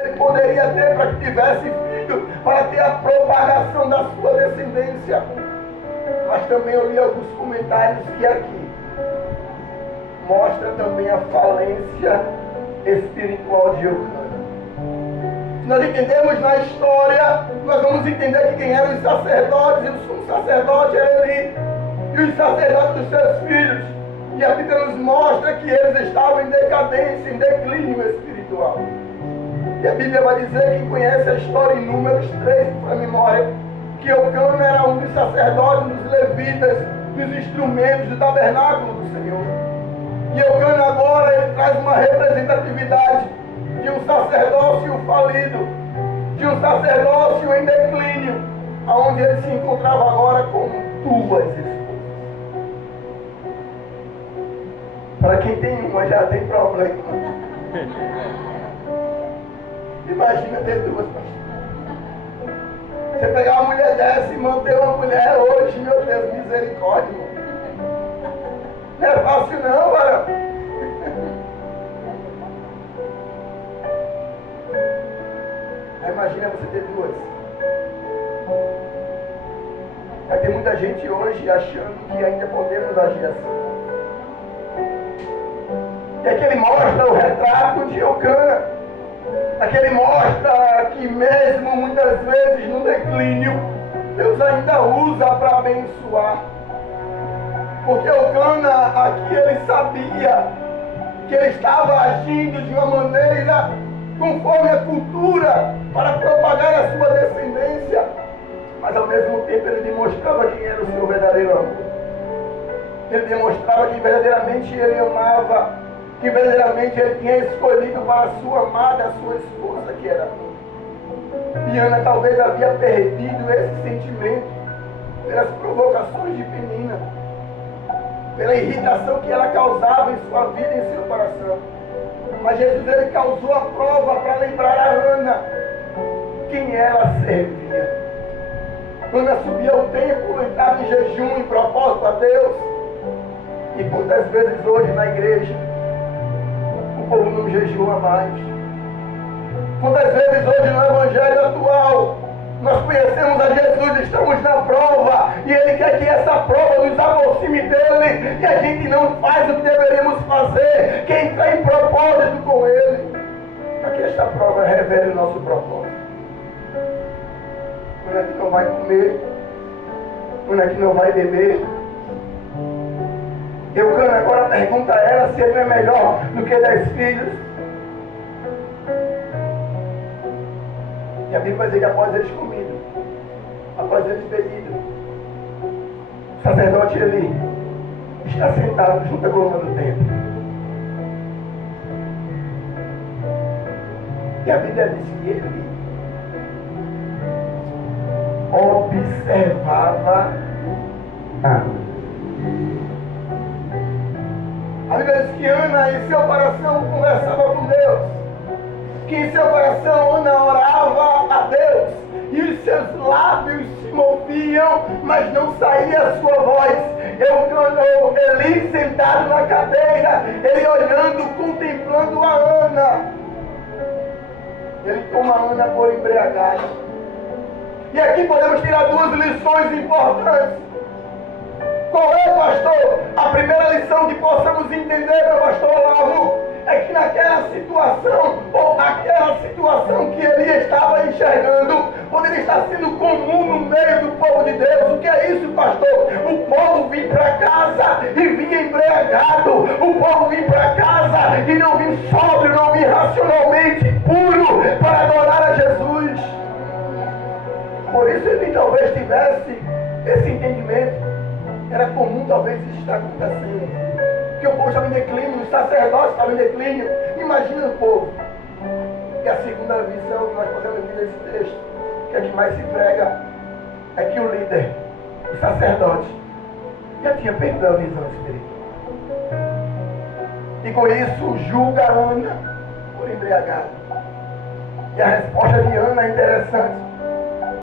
ele poderia ter para que tivesse filho, para ter a propagação da sua descendência. Mas também eu li alguns comentários que aqui mostra também a falência espiritual de Eucana. Se nós entendemos na história, nós vamos entender que quem eram os sacerdotes, e o sumo sacerdote era Eli, e os sacerdotes dos seus filhos. E a Bíblia nos mostra que eles estavam em decadência, em declínio espiritual. E a Bíblia vai dizer, quem conhece a história em Números 3, para a memória, que Eucana era um dos sacerdotes, dos levitas, dos instrumentos do tabernáculo do Senhor. E Eucana agora ele traz uma representatividade de um sacerdócio falido, de um sacerdócio em declínio, aonde ele se encontrava agora com duas esposas. Para quem tem uma já tem problema. Imagina ter duas, pastor. Você pegar uma mulher dessa e manter uma mulher hoje, meu Deus, misericórdia, irmão. Não é fácil não, varão. Aí imagina você ter duas. Vai ter muita gente hoje achando que ainda podemos agir assim. E aqui ele mostra o retrato de Eucana. Aqui ele mostra que mesmo muitas vezes no declínio, Deus ainda usa para abençoar. Porque Eucana, aqui ele sabia que ele estava agindo de uma maneira conforme a cultura para propagar a sua descendência. Mas ao mesmo tempo ele demonstrava quem era o seu verdadeiro amor. Ele demonstrava que verdadeiramente ele amava, que verdadeiramente ele tinha escolhido para a sua amada, a sua esposa, que era Ana. E Ana talvez havia perdido esse sentimento pelas provocações de Penina, pela irritação que ela causava em sua vida e em seu coração. Mas Jesus ele causou a prova para lembrar a Ana quem ela servia. Ana subia ao templo, entrava em jejum, em propósito a Deus. E quantas vezes hoje na igreja o povo não jejua mais? Quantas vezes hoje no evangelho atual nós conhecemos a Jesus, estamos na prova e Ele quer que essa prova nos aproxime dEle e a gente não faz o que deveríamos fazer, que é entrar em propósito com Ele, para que esta prova revele o nosso propósito. Quando é que não vai comer? Quando é que não vai beber? Eucana agora pergunta a ela se ele não é melhor do que 10 filhos. E a Bíblia vai dizer que após eles comido, após eles bebido, o sacerdote Eli está sentado junto à coluna do templo. E a Bíblia diz que ele observava Ana. A Bíblia diz que Ana em seu coração conversava com Deus, que em seu coração Ana orava a Deus, e os seus lábios se moviam, mas não saía a sua voz. Eli sentado na cadeira, ele olhando, contemplando a Ana. Ele toma a Ana por embriagada. E aqui podemos tirar duas lições importantes. Qual é, pastor? A primeira lição que possamos entender, meu pastor Olavo, é que naquela situação, ou aquela situação que ele estava enxergando, poderia estar sendo comum no meio do povo de Deus. O que é isso, pastor? O povo vir para casa e vinha embriagado. O povo vir para casa e não vir sóbrio, não vir racionalmente puro para adorar a Jesus. Por isso ele talvez tivesse esse entendimento. Era comum talvez isso estar acontecendo. Porque o povo estava em declínio, os sacerdotes estavam em declínio. Imagina o povo. E a segunda visão que nós podemos ver nesse texto, que é que mais se prega, é que o líder, o sacerdote, já tinha perdido a visão espiritual. E com isso julga Ana por embriagado. E a resposta de Ana é interessante.